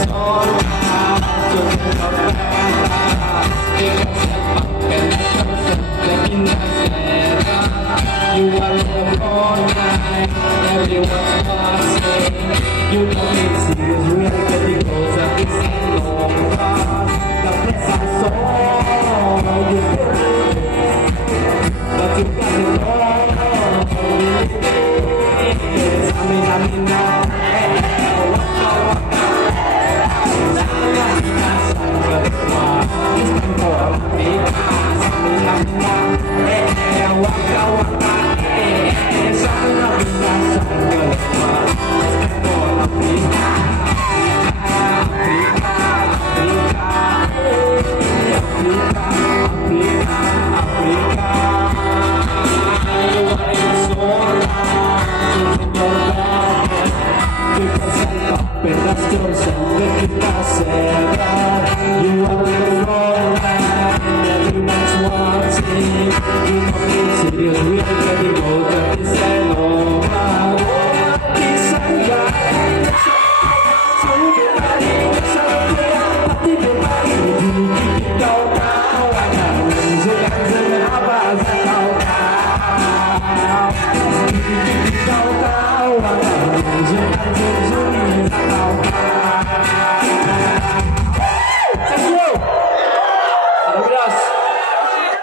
You are the wrong night, everyone's passing. You know it's serious, we're getting closer, this ain't over. The place I'm so you but you got it wrong. It's coming now. Waka waka, it's time for me. Waka waka. You are the wrong man, everyone's watching. You know it's serious,